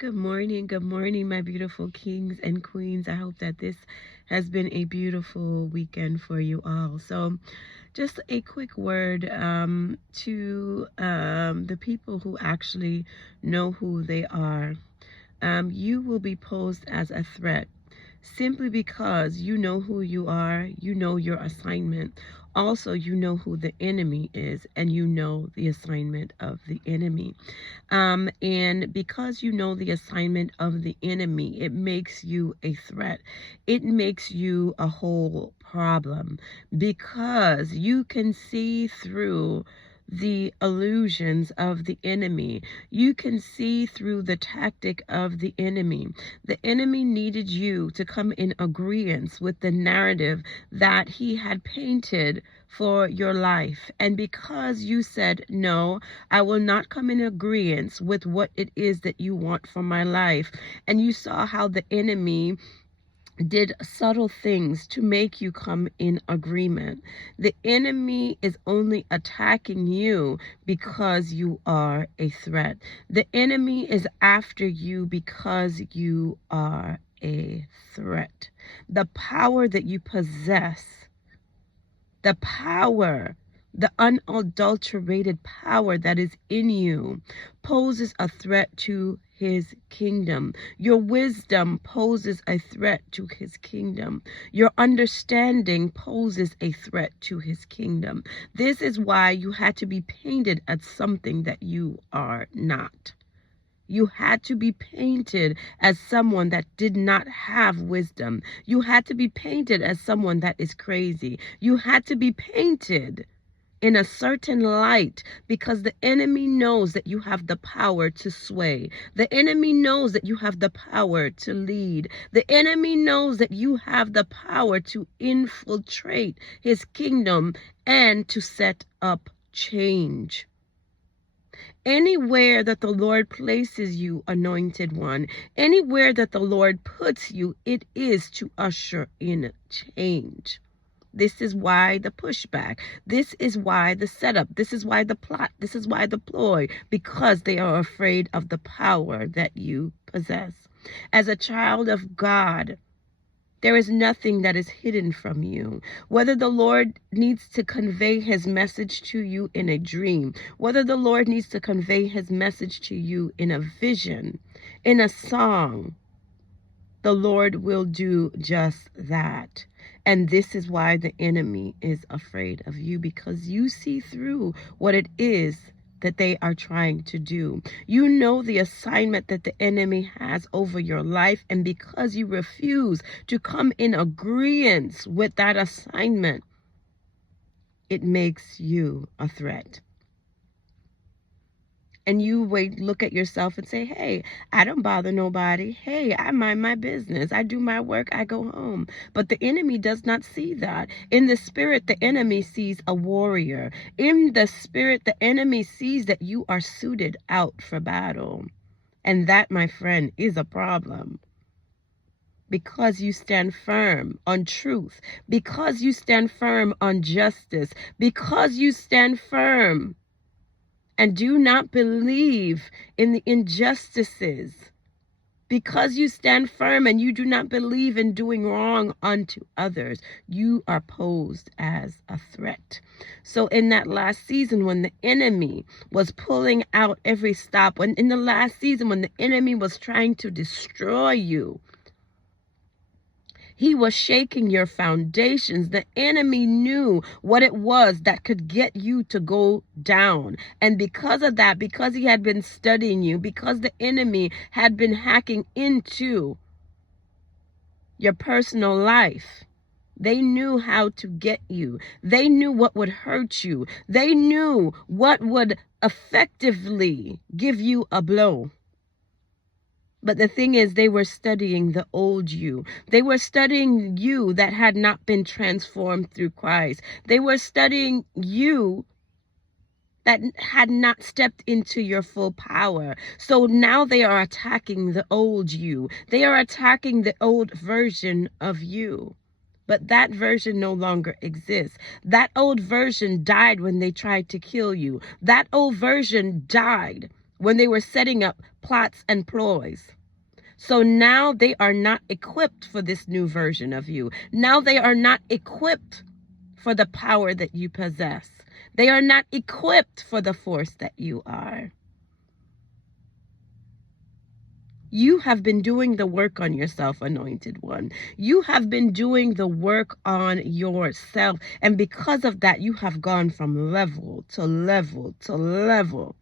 Good morning, my beautiful kings and queens. I hope that this has been a beautiful weekend for you all. So, just a quick word to the people who actually know who they are. You will be posed as a threat simply because you know who you are, you know your assignment. Also, you know who the enemy is, and you know the assignment of the enemy. And because you know the assignment of the enemy, it makes you a threat. It makes you a whole problem because you can see through the illusions of the enemy. You can see through the tactic of the enemy. The enemy needed you to come in agreement with the narrative that he had painted for your life. And because you said, no, I will not come in agreement with what it is that you want for my life, and you saw how the enemy did subtle things to make you come in agreement. The enemy is only attacking you because you are a threat. The enemy is after you because you are a threat. The power that you possess, the power, the unadulterated power that is in you, poses a threat to his kingdom. Your wisdom poses a threat to his kingdom. Your understanding poses a threat to his kingdom. This is why you had to be painted as something that you are not. You had to be painted as someone that did not have wisdom. You had to be painted as someone that is crazy. You had to be painted in a certain light because the enemy knows that you have the power to sway. The enemy knows that you have the power to lead. The enemy knows that you have the power to infiltrate his kingdom and to set up change. Anywhere that the Lord places you, anointed one, anywhere that the Lord puts you, it is to usher in change. This is why the pushback. This is why the setup. This is why the plot. This is why the ploy, because they are afraid of the power that you possess. As a child of God, there is nothing that is hidden from you. Whether the Lord needs to convey his message to you in a dream, whether the Lord needs to convey his message to you in a vision, in a song, the Lord will do just that. And this is why the enemy is afraid of you, because you see through what it is that they are trying to do. You know the assignment that the enemy has over your life, and because you refuse to come in agreement with that assignment, it makes you a threat. And you look at yourself and say, hey, I don't bother nobody. Hey, I mind my business. I do my work. I go home. But the enemy does not see that. In the spirit, the enemy sees a warrior. In the spirit, the enemy sees that you are suited out for battle. And that, my friend, is a problem. Because you stand firm on truth. Because you stand firm on justice. Because you stand firm and do not believe in the injustices, because you stand firm and you do not believe in doing wrong unto others, you are posed as a threat. So in that last season, when the enemy was pulling out every stop, when in the last season, when the enemy was trying to destroy you, he was shaking your foundations. The enemy knew what it was that could get you to go down. And because of that, because he had been studying you, because the enemy had been hacking into your personal life, they knew how to get you. They knew what would hurt you. They knew what would effectively give you a blow. But the thing is, they were studying the old you. They were studying you that had not been transformed through Christ. They were studying you that had not stepped into your full power. So now they are attacking the old you. They are attacking the old version of you. But that version no longer exists. That old version died when they tried to kill you. That old version died when they were setting up plots and ploys. So now they are not equipped for this new version of you. Now they are not equipped for the power that you possess. They are not equipped for the force that you are. You have been doing the work on yourself, anointed one. You have been doing the work on yourself. And because of that, you have gone from level to level to level.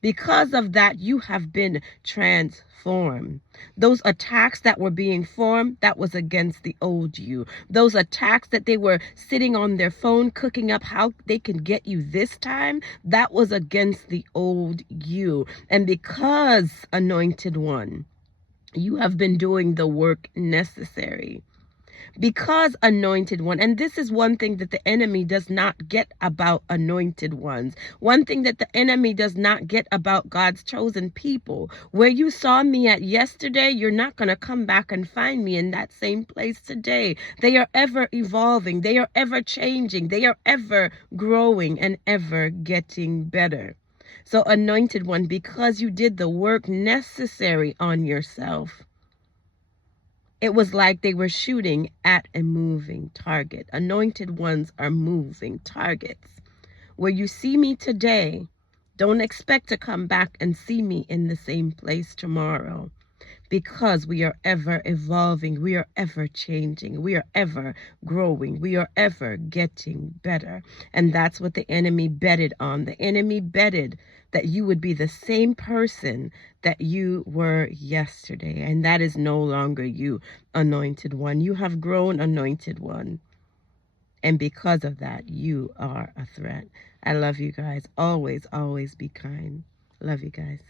Because of that, you have been transformed. Those attacks that were being formed, that was against the old you. Those attacks that they were sitting on their phone, cooking up how they can get you this time, that was against the old you. And because, anointed one, you have been doing the work necessary. Because, anointed one, and this is one thing that the enemy does not get about anointed ones. One thing that the enemy does not get about God's chosen people. Where you saw me at yesterday, you're not going to come back and find me in that same place today. They are ever evolving. They are ever changing. They are ever growing and ever getting better. So, anointed one, because you did the work necessary on yourself, it was like they were shooting at a moving target. Anointed ones are moving targets. Where you see me today, don't expect to come back and see me in the same place tomorrow. Because we are ever evolving, we are ever changing, we are ever growing, we are ever getting better. And that's what the enemy betted on. The enemy betted that you would be the same person that you were yesterday. And that is no longer you, anointed one. You have grown, anointed one. And because of that, you are a threat. I love you guys. Always, always be kind. Love you guys.